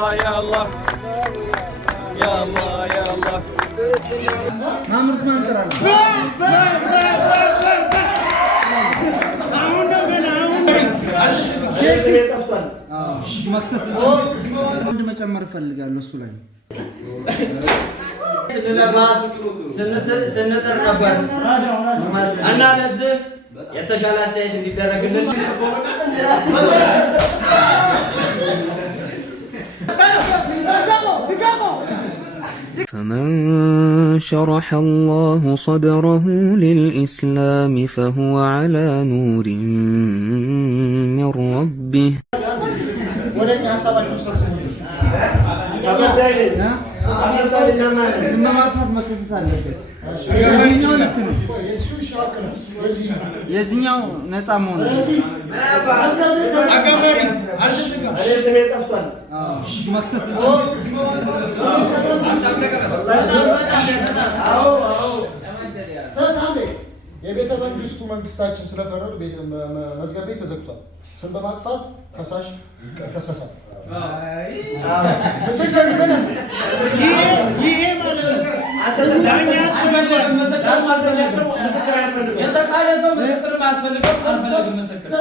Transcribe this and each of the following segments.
يا الله يا الله يا الله عمرو اسمان ترى መክሰስ አንድ መጨመር እፈልጋለሁ እሱ ላይ ስለነፋስ ስንጥር ነበር እና ለዚህ የተሻለ አስተያየት እንዲደረግልን فمن شرح الله صدره للإسلام فهو على نور من ربه የዚህኛው ነፃ መሆን መክሰስ የቤተ መንግስቱ መንግስታችን ስለፈረዱ መዝገብ ቤት ተዘግቷል። ስም በማጥፋት ከሳሽ ከሰሳል። ይሄ ማለት ዳኛ ያስፈልጋል። የተካለ ሰው ምስክር ማስፈልገው ምስክር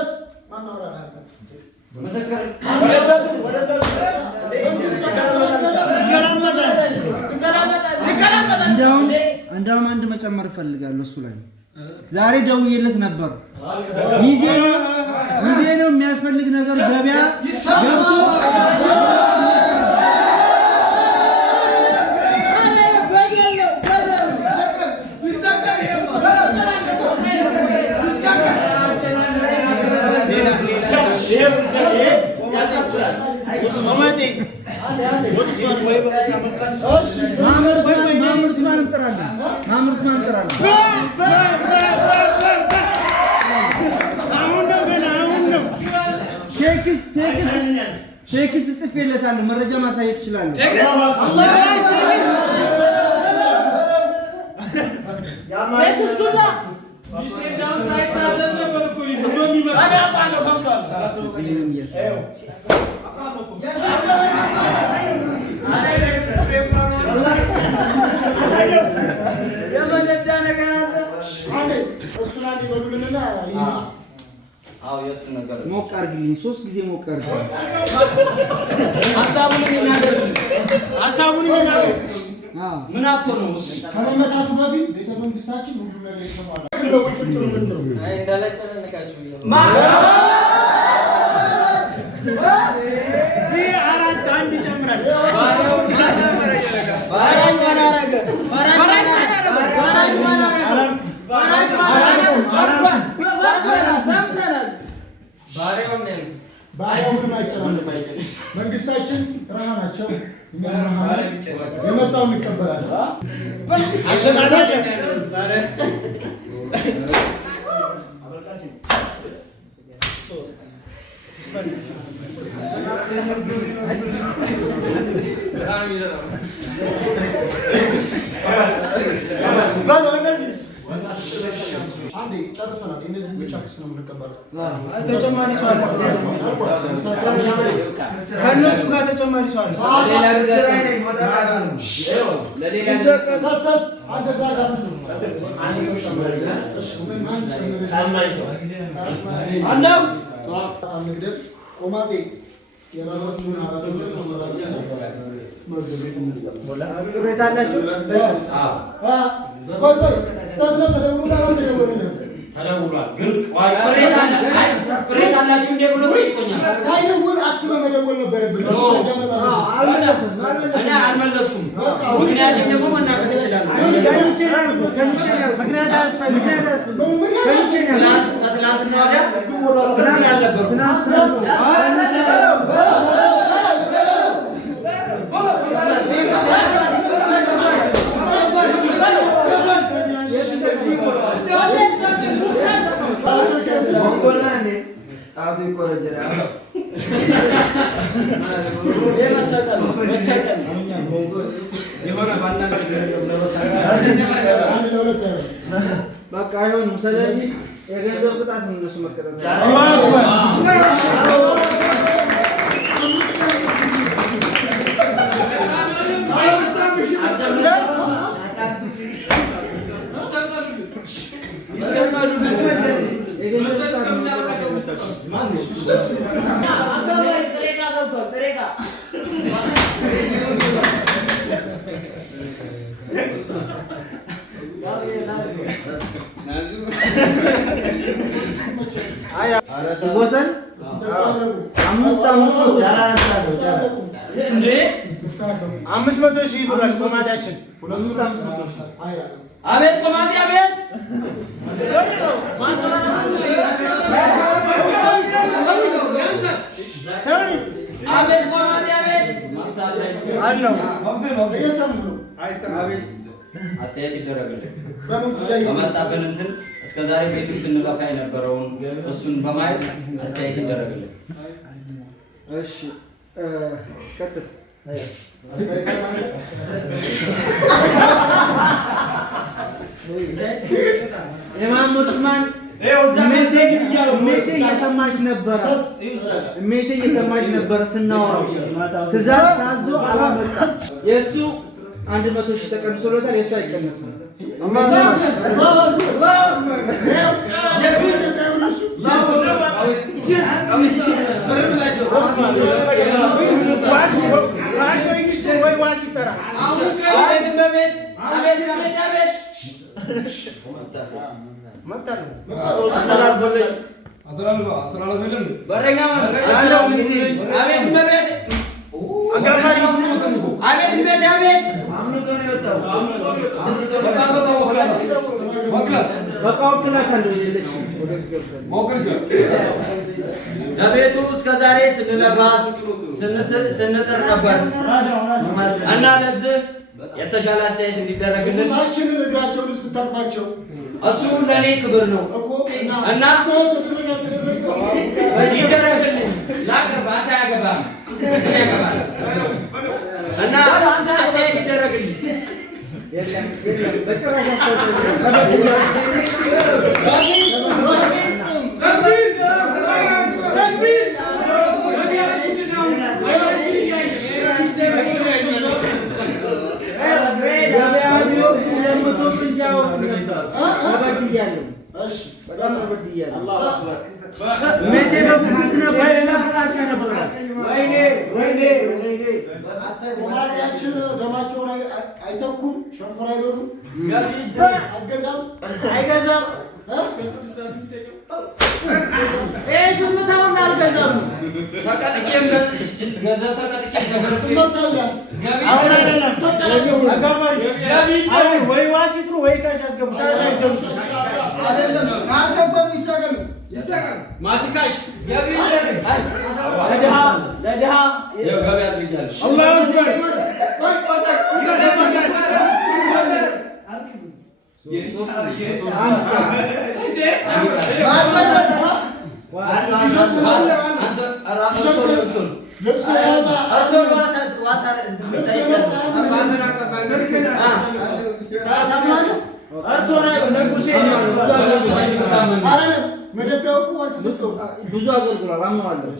እንደውም አንድ መጨመር እፈልጋለሁ እሱ ላይ ዛሬ ደውዬለት ነበር። ጊዜ ነው የሚያስፈልግ ነገር ገበያ ገብቶ ቴክስት ጽፌለታለሁ። መረጃ ማሳየት ይችላል። ሞቅ አድርግልኝ፣ 3 ጊዜ ሞቅ አድርግልኝ። ሀሳቡን ምን አቶ ነው ከመመጣቱ በፊት ቤተ መንግስታችን ሁሉ ነገር ይሰማል። አራት አንድ ይጨምራል። መንግስታችን ረሃ ናቸው። የመጣውን እንቀበላለን። አንዴ ጨርሰናል። እነዚህ ብቻ ክስ ነው የምንቀበለው። ተጨማሪ ሰው አለ። ከነሱ ጋር ተጨማሪ ሰው አለ። ቆማጤ የራሳችሁን መዝገብ ቤት እንዝጋ። ቅሬታ አላችሁ? ተደውሏል። ግን ቅሬታ አላችሁ እንዴ ብሎ ጠይቆኛል። ሳይደውል አስበህ መደወል ነበረብን። እኔ አልመለስኩም። ምክንያቱም ደግሞ መናገር እችላለሁ። ከትናንትና ወዲያ ትናንት አልነበርኩም። በቃ አይሆንም። ስለዚህ የገንዘብ ቅጣት ነው እነሱ መቀጣት ወሰን አምስት መቶ ሺህ ብሏል ቆማዳችን። አቤት ቆማዲ አቤት አቤት ቆማዲ አቤት አለው አስተያየት ይደረግልን። በመጣብን እንትን እስከዛሬ ቤት ውስጥ ስንለፋ የነበረውን እሱን በማየት አስተያየት ይደረግልን። እሺ ቀጥል። የማሙድ ኡስማን ሜሴ እየሰማች ነበረ ስናወራው ትእዛዝ ታዞ አላመጣም። የእሱ 100 ሺህ ተቀንሶለታል። የእሱ አይቀነስም። ለቤቱ እስከዛሬ ስንለፋ ስንጥር ነበር እና ለዚህ የተሻለ አስተያየት እንዲደረግልን እሳችንን እግራቸውን እስክታጥባቸው እሱ ለኔ ክብር ነው እና ይደረግልኝ። ላገባ አንተ ያገባህ እና አስተያየት ይደረግልኝ። ቆማዳችን ደማቸውን አይተኩም። ሸንኮራ አይበሉም። አይገዛም ዝምታውን አልገዛም። ተቀጥቼም ገንዘብ ተቀጥቼም ወይ ዋሲት ወይ ካሽ ያስገቡ ማቲካሽ ገቢ ለድሃ ገቢ አድርጊያለሁ። አላሁ አክበር ብዙ አገልግሏል። አምነዋለሁ።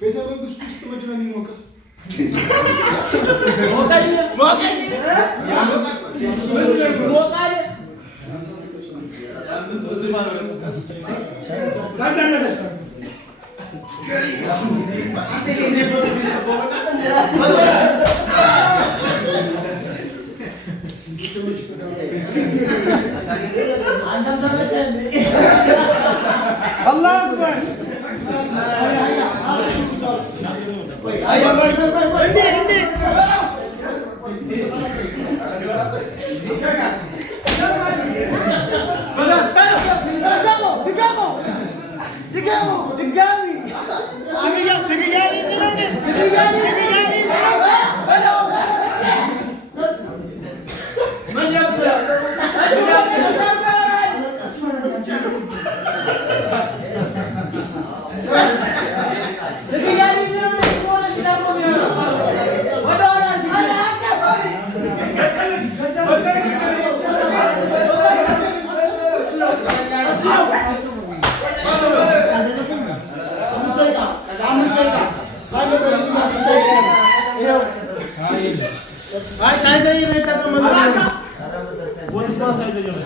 ቤተ መንግስት ውስጥ ምንድን ነው የሚሞቀው? አላሁ አክበር አይ ሳይዘይ ነው የተቀመጠው። ወንስማ ሳይዘይ ነው